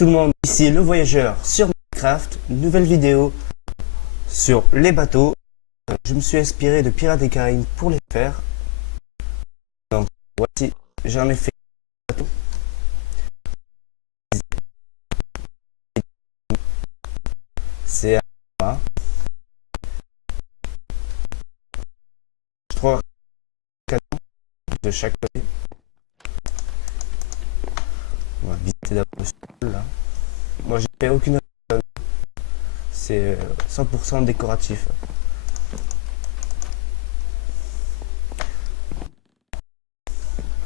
Tout le monde, ici le voyageur sur Minecraft, nouvelle vidéo sur les bateaux. Je me suis inspiré de Pirates des Caraïbes pour les faire. Donc voici, j'en ai fait un bateau. C'est un 3 canons de chaque côté. On va visiter d'abord là. Moi j'ai fait aucune, c'est 100% décoratif.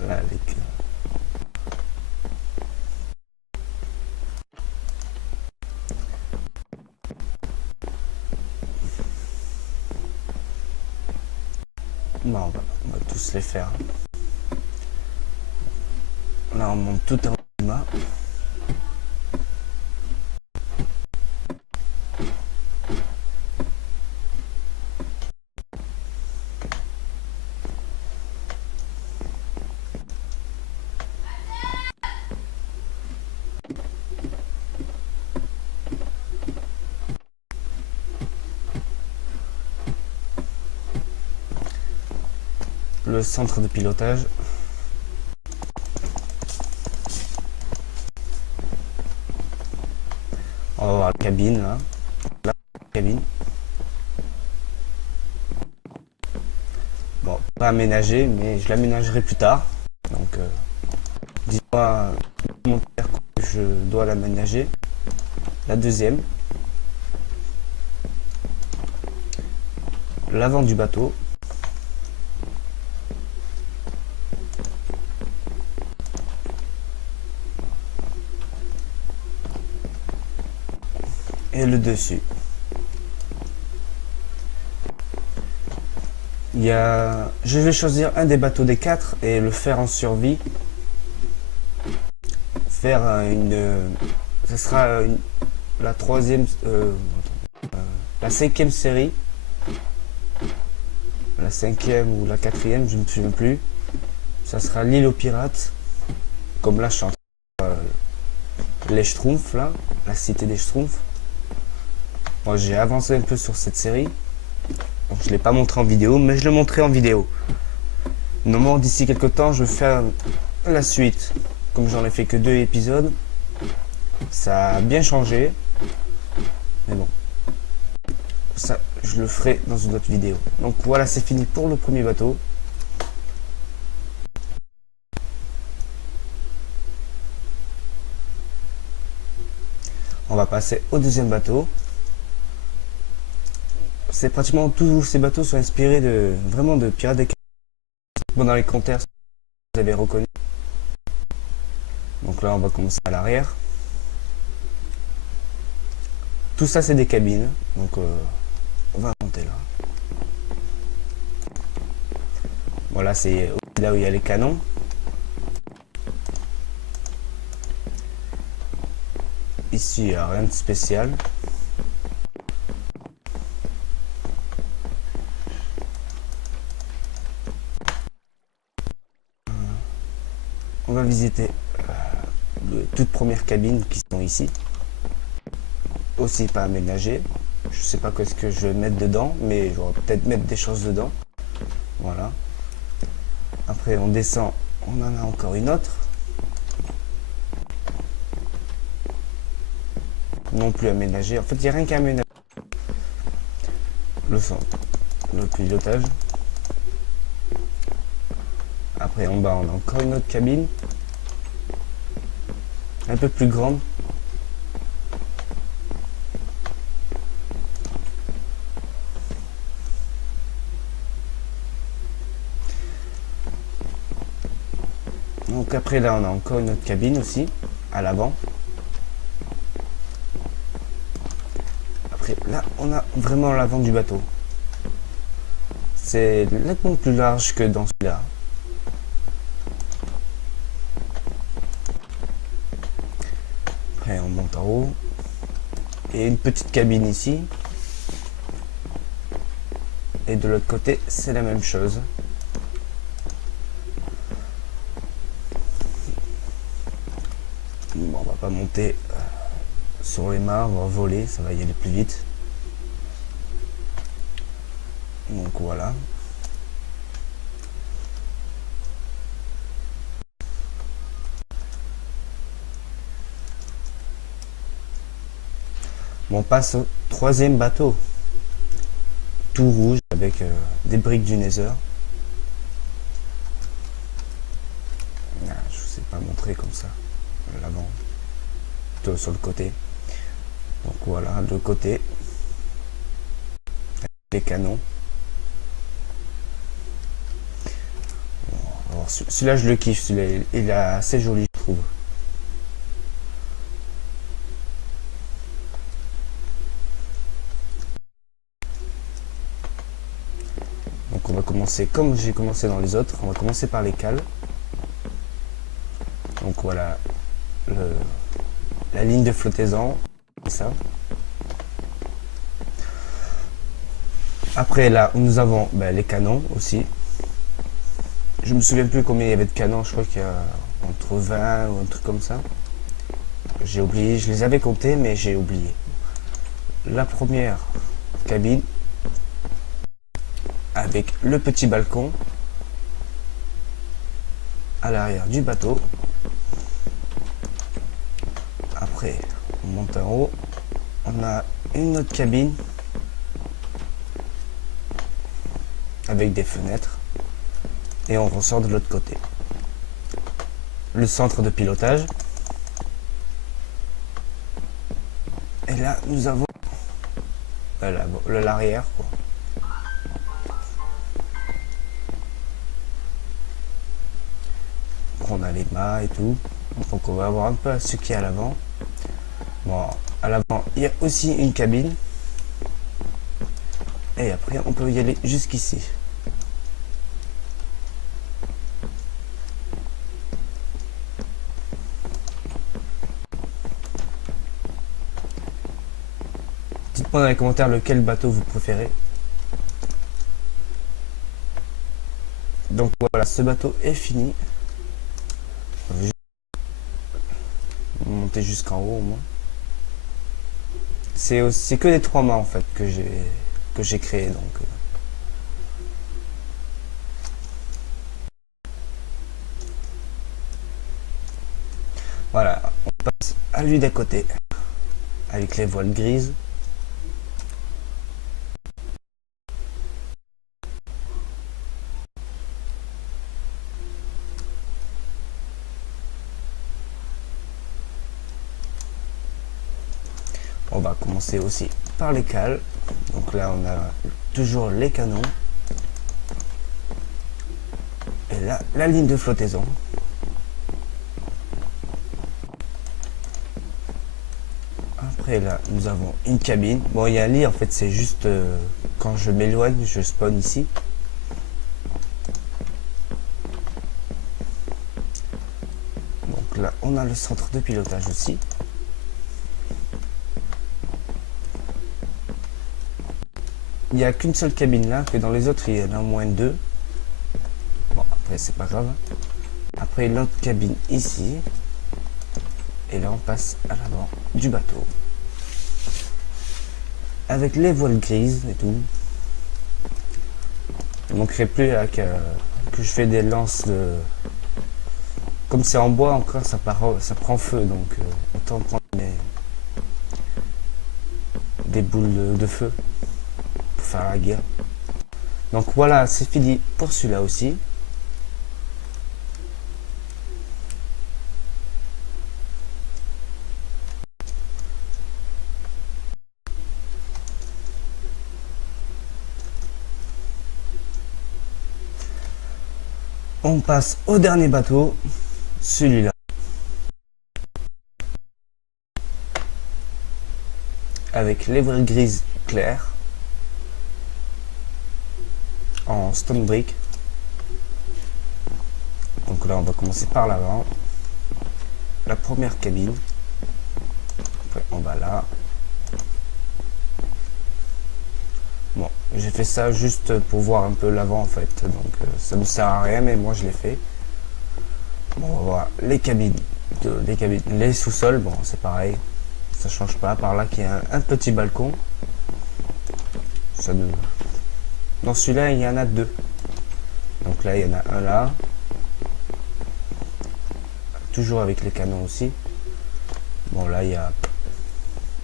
Là, avec bon, on va tous les faire. Là on monte tout en haut. Le centre de pilotage. On va voir la cabine là. La cabine. Bon, pas aménagé, mais je l'aménagerai plus tard. Donc, dis-moi dans les commentaires que je dois l'aménager. La deuxième. L'avant du bateau. Et le dessus. Je vais choisir un des bateaux des 4 et le faire en survie. Faire ce sera la troisième, la 5e série. La 5e ou la 4e, je ne me souviens plus. Ça sera l'île aux pirates. Comme là, je suis en train de les Schtroumpfs, là, la cité des Schtroumpfs. Moi, j'ai avancé un peu sur cette série. Donc, je ne l'ai pas montré en vidéo, mais je le montrerai en vidéo. Normalement, d'ici quelques temps, je vais faire la suite. Comme j'en ai fait que 2 épisodes, ça a bien changé. Mais bon, ça, je le ferai dans une autre vidéo. Donc voilà, c'est fini pour le premier bateau. On va passer au deuxième bateau. C'est pratiquement tous ces bateaux sont inspirés vraiment de Pirates des Caraïbes. Bon, dans les commentaires, si vous avez reconnu. Donc là, on va commencer à l'arrière. Tout ça, c'est des cabines. Donc on va monter là. Voilà, c'est là où il y a les canons. Ici, il n'y a rien de spécial. On va visiter les toutes premières cabines qui sont ici. Aussi pas aménagées. Je sais pas ce que je vais mettre dedans, mais je vais peut-être mettre des choses dedans. Voilà. Après on descend, on en a encore une autre. Non plus aménagée. En fait, il n'y a rien qu'à aménager. Le centre, le pilotage. Après en bas, on a encore une autre cabine. Un peu plus grande. Donc après là, on a encore une autre cabine aussi, à l'avant. Après là, on a vraiment l'avant du bateau. C'est nettement plus large que dans celui-là. Après on monte en haut. Et une petite cabine ici. Et de l'autre côté, c'est la même chose. Bon, on va pas monter sur les mains, on va voler, ça va y aller plus vite. Donc voilà. Bon, on passe au troisième bateau. Tout rouge avec des briques du Nether. Ah, je vous ai pas montré comme ça. L'avant. Plutôt sur le côté. Donc voilà, de côté. Les canons. Bon, celui-là, je le kiffe. Celui-là, il est assez joli, je trouve. Donc on va commencer comme j'ai commencé dans les autres. On va commencer par les cales. Donc voilà, la ligne de flottaison. Ça. Après là, nous avons les canons aussi. Je me souviens plus combien il y avait de canons. Je crois qu'il y a entre 20 ou un truc comme ça. J'ai oublié. Je les avais comptés, mais j'ai oublié. La première cabine avec le petit balcon à l'arrière du bateau. Après, on monte en haut. On a une autre cabine avec des fenêtres et on ressort de l'autre côté. Le centre de pilotage. Et là, nous avons l'arrière, quoi. On a les mâts et tout. Donc on va voir un peu ce qu'il y a à l'avant. Bon, à l'avant, il y a aussi une cabine. Et après, on peut y aller jusqu'ici. Dites-moi dans les commentaires lequel bateau vous préférez. Donc voilà, ce bateau est fini. On va monter jusqu'en haut au moins. C'est que les 3 mâts en fait que j'ai créé, donc. Voilà, on passe à lui d'à côté avec les voiles grises. On va commencer aussi par les cales. Donc là, on a toujours les canons. Et là, la ligne de flottaison. Après là, nous avons une cabine. Bon, il y a un lit, en fait, c'est juste quand je m'éloigne, je spawn ici. Donc là, on a le centre de pilotage aussi. Il n'y a qu'une seule cabine là, que dans les autres il y en a au moins 2. Bon, après c'est pas grave. Après l'autre cabine ici. Et là on passe à l'avant du bateau. Avec les voiles grises et tout. Il ne manquerait plus que je fais des lances de... Comme c'est en bois encore, ça prend feu, donc autant prendre des boules de feu. Faire la guerre. Donc voilà, c'est fini pour celui-là aussi. On passe au dernier bateau, celui-là. Avec les voiles grises claires. En stone brick. Donc là on va commencer par l'avant. La première cabine. Après on va là. Bon, j'ai fait ça juste pour voir un peu l'avant en fait. Donc ça ne sert à rien, mais moi je l'ai fait. Bon, on va voir les cabines. Les sous-sols, bon c'est pareil. ça change pas. Par là qu'il y a un petit balcon. Dans celui-là, il y en a deux. Donc là, il y en a un là. Toujours avec les canons aussi. Bon, là, il y a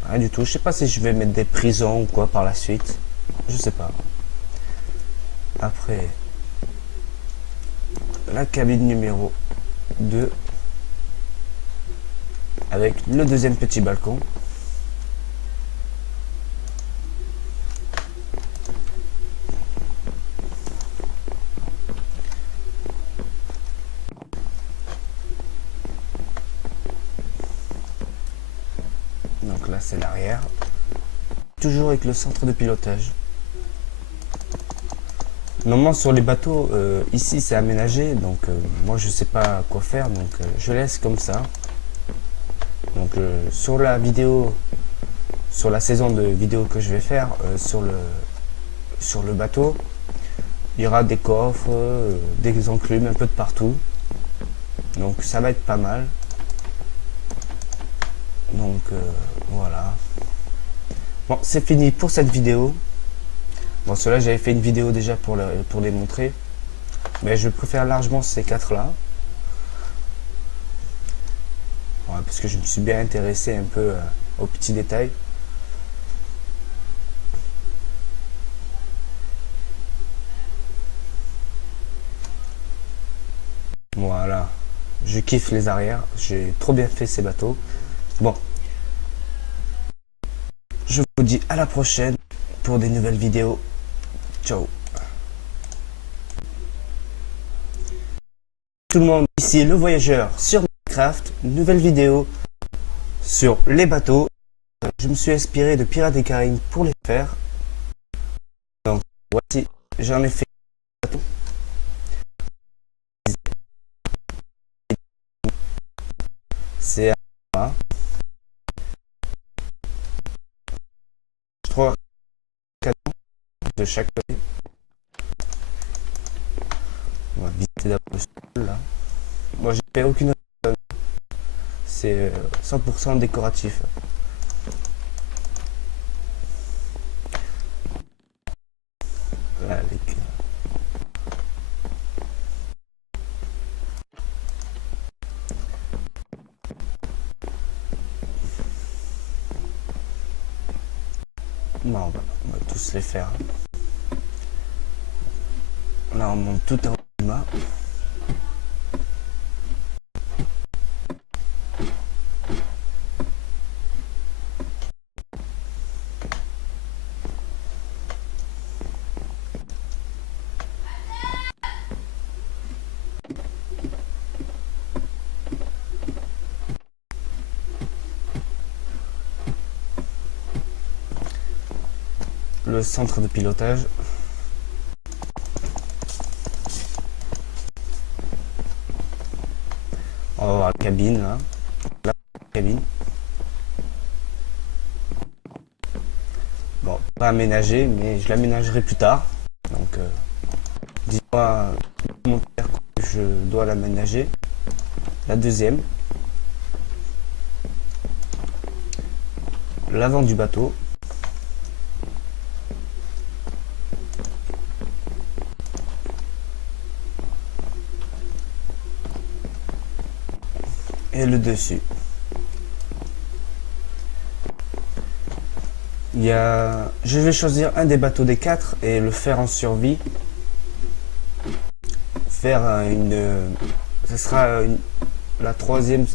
rien du tout. Je sais pas si je vais mettre des prisons ou quoi par la suite. Je sais pas. Après, la cabine numéro 2. Avec le deuxième petit balcon. Donc là, c'est l'arrière. Toujours avec le centre de pilotage. Normalement sur les bateaux, ici c'est aménagé, donc moi je sais pas quoi faire, donc je laisse comme ça. Donc sur la vidéo, sur la saison de vidéo que je vais faire sur le bateau, il y aura des coffres, des enclumes un peu de partout. Donc ça va être pas mal. Donc voilà. Bon, c'est fini pour cette vidéo. Bon, ceux-là, j'avais fait une vidéo déjà pour les montrer. Mais je préfère largement ces quatre-là. Ouais, parce que je me suis bien intéressé un peu aux petits détails. Voilà. Je kiffe les arrières. J'ai trop bien fait ces bateaux. Bon. Je vous dis à la prochaine pour des nouvelles vidéos. Ciao. Tout le monde, ici le voyageur sur Minecraft, nouvelle vidéo sur les bateaux. Je me suis inspiré de Pirates des Caraïbes pour les faire. Donc voici, j'en ai fait un bateau. C'est à 3 canons de chaque côté. On va visiter d'abord le sol là. Moi j'ai fait aucune, c'est 100% décoratif. Là, non, on va tous les faire. Là on monte tout en bas. Le centre de pilotage. On va voir la cabine là. La cabine. Bon, pas aménagé, mais je l'aménagerai plus tard. Donc, dis-moi en commentaire que je dois l'aménager. La deuxième. L'avant du bateau. Et le dessus. Je vais choisir un des bateaux des quatre et le faire en survie. Faire ce sera la troisième,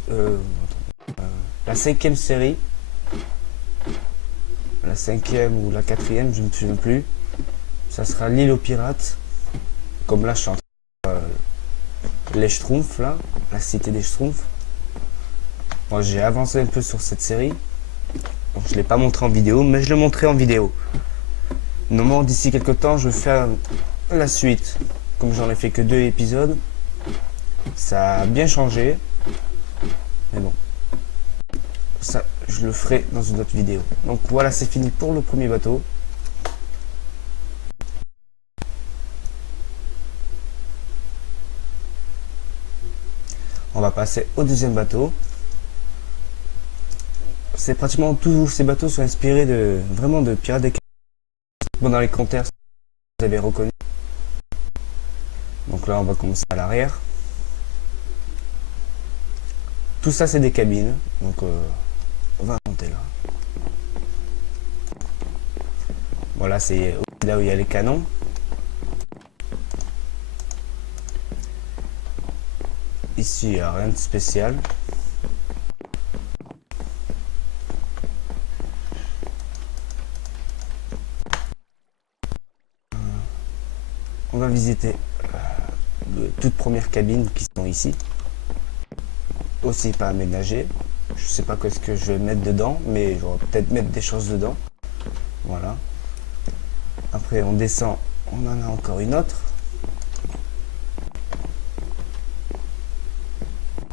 la cinquième série. La cinquième ou la quatrième, je ne me souviens plus. Ça sera l'île aux pirates. Comme là, je suis en train de les Schtroumpfs, là, la cité des Schtroumpfs. Bon, j'ai avancé un peu sur cette série. Bon, je ne l'ai pas montré en vidéo, mais je le montrerai en vidéo. Normalement, d'ici quelques temps, je vais faire la suite. Comme j'en ai fait que 2 épisodes, ça a bien changé. Mais bon, ça, je le ferai dans une autre vidéo. Donc voilà, c'est fini pour le premier bateau. On va passer au deuxième bateau. c'est pratiquement tous ces bateaux sont inspirés de vraiment de Pirates des Caraïbes. Bon, dans les commentaires, si vous avez reconnu. Donc là, on va commencer à l'arrière. Tout ça, c'est des cabines. Donc, on va monter là. Voilà, c'est là où il y a les canons. Ici, il n'y a rien de spécial. On va visiter les toutes premières cabines qui sont ici. Aussi pas aménagées. Je sais pas ce que je vais mettre dedans, mais je vais peut-être mettre des choses dedans. Voilà. Après, on descend. On en a encore une autre.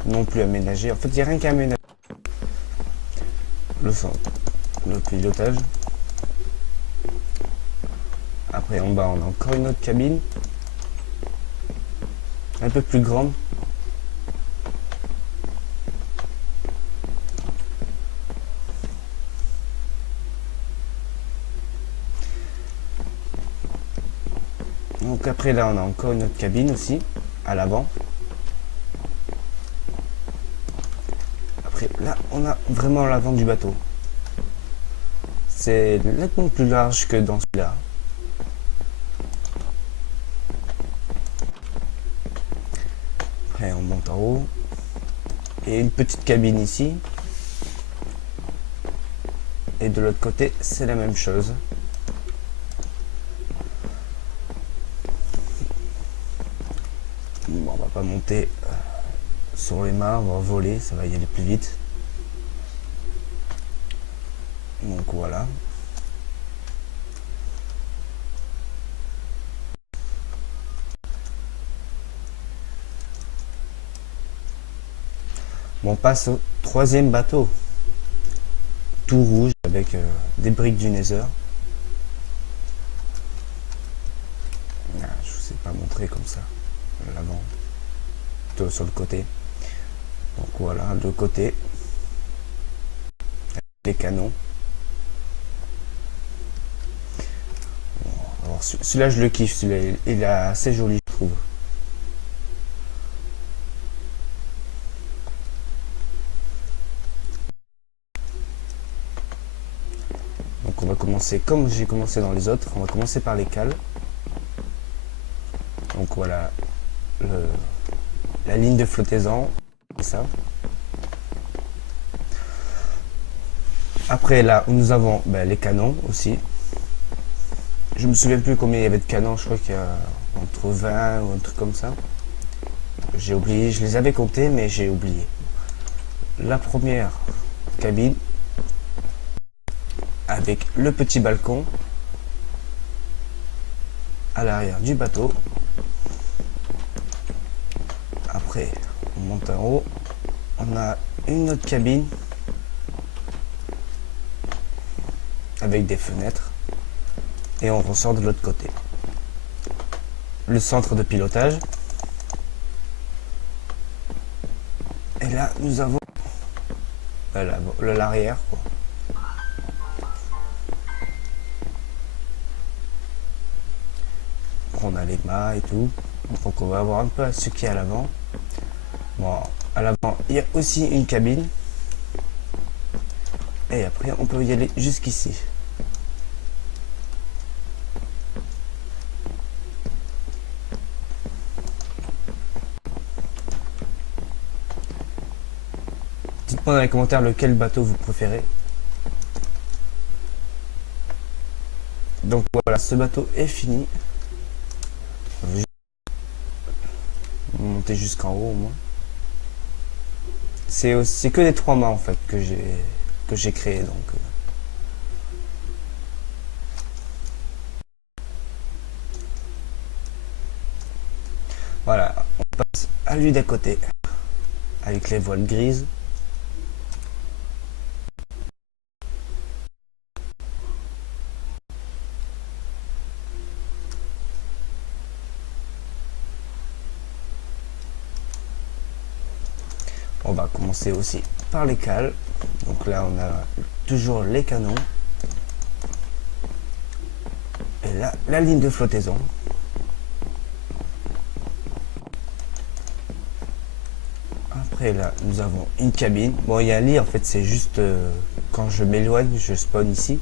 Non plus aménagée. En fait, il n'y a rien qu'à aménager. Le centre. Le pilotage. Après, en bas, on a encore une autre cabine. Un peu plus grande. Donc après, là, on a encore une autre cabine aussi, à l'avant. Après, là, on a vraiment l'avant du bateau. C'est nettement plus large que dans celui-là. Après, on monte en haut. Et une petite cabine ici. Et de l'autre côté, c'est la même chose. Bon, on va pas monter sur les mâts, on va voler, ça va y aller plus vite. Donc voilà. Bon, on passe au troisième bateau. Tout rouge avec des briques du Nether. Ah, je ne sais pas montrer comme ça. L'avant. Plutôt sur le côté. Donc voilà, le côté. Les canons. Bon, celui-là, je le kiffe. Celui-là, il est assez joli, je trouve. Donc on va commencer comme j'ai commencé dans les autres. On va commencer par les cales. Donc voilà la ligne de flottaison. Ça. Après là où nous avons les canons aussi. Je me souviens plus combien il y avait de canons. Je crois qu'il y a entre 20 ou un truc comme ça. J'ai oublié. Je les avais comptés mais j'ai oublié. La première cabine. Avec le petit balcon à l'arrière du bateau. Après, on monte en haut. On a une autre cabine avec des fenêtres et on ressort de l'autre côté. Le centre de pilotage. Et là, nous avons l'arrière, quoi. On a les mâts et tout, donc on va voir un peu ce qu'il y a à l'avant. Bon, à l'avant il y a aussi une cabine et après on peut y aller jusqu'ici. Dites-moi dans les commentaires lequel bateau vous préférez. Donc voilà, ce bateau est fini. Monter jusqu'en haut au moins. C'est que des 3 mâts en fait que j'ai créé, donc voilà, on passe à lui d'à côté avec les voiles grises. On va commencer aussi par les cales. Donc là on a toujours les canons. Et là la ligne de flottaison. Après là nous avons une cabine. Bon il y a un lit en fait, c'est juste quand je m'éloigne je spawn ici.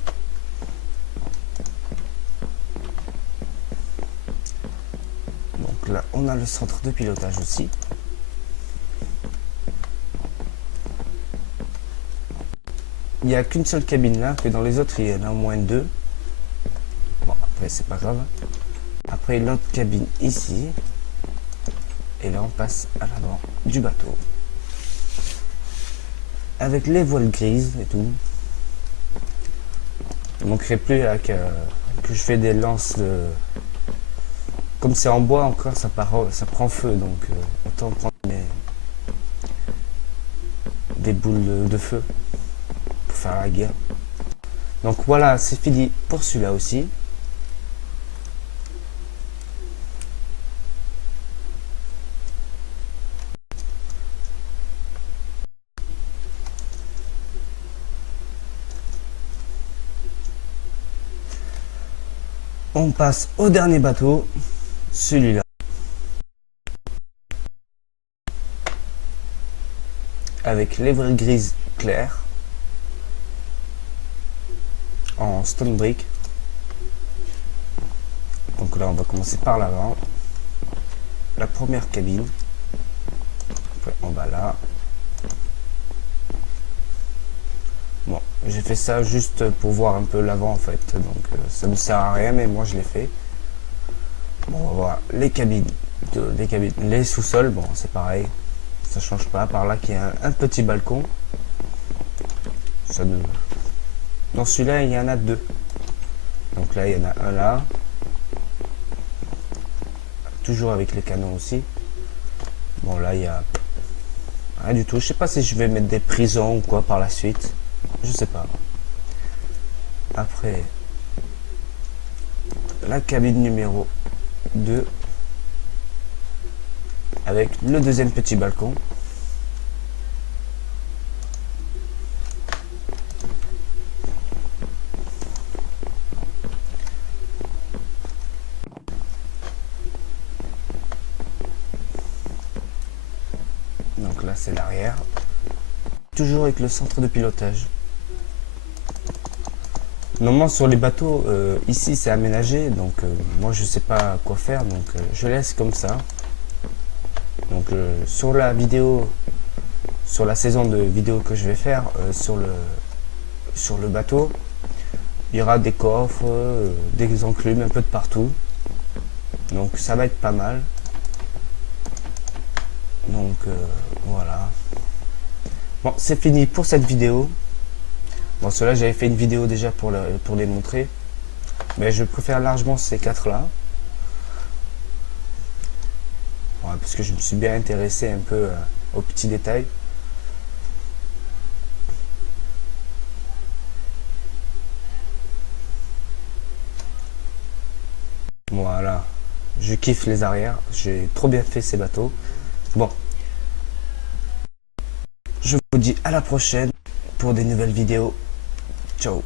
Donc là on a le centre de pilotage aussi. Il n'y a qu'une seule cabine là, que dans les autres il y en a au moins deux. Bon après c'est pas grave. Après l'autre cabine ici. Et là on passe à l'avant du bateau. Avec les voiles grises et tout. Il ne manquerait plus là, que je fais des lances de... Comme c'est en bois encore, ça prend feu, donc autant prendre des boules de feu pour faire la guerre. Donc voilà, c'est fini pour celui-là aussi. On passe au dernier bateau, celui-là. Avec les voiles grises claires. En stone brick. Donc là on va commencer par l'avant. La première cabine. Après on va là. Bon, j'ai fait ça juste pour voir un peu l'avant en fait. Donc ça ne sert à rien mais moi je l'ai fait. Bon on va voir les cabines. Les sous-sols, bon c'est pareil. Ça change pas. Par là qu'il y a un petit balcon. Ça ne... Dans celui-là il y en a deux. Donc là il y en a un là. Toujours avec les canons aussi. Bon là il y a rien du tout. Je sais pas si je vais mettre des prisons ou quoi par la suite. Je sais pas. Après la cabine numéro 2 avec le deuxième petit balcon. Donc là c'est l'arrière. Toujours avec le centre de pilotage. Normalement sur les bateaux, ici c'est aménagé, donc moi je sais pas quoi faire, donc je laisse comme ça. Donc sur la vidéo, sur la saison de vidéos que je vais faire sur le bateau, il y aura des coffres, des enclumes un peu de partout. Donc ça va être pas mal. Donc voilà. Bon, c'est fini pour cette vidéo. Bon, ceux-là, j'avais fait une vidéo déjà pour les montrer. Mais je préfère largement ces quatre-là. Ouais, parce que je me suis bien intéressé un peu aux petits détails. Voilà. Je kiffe les arrières. J'ai trop bien fait ces bateaux. Bon. Je vous dis à la prochaine pour des nouvelles vidéos. Ciao.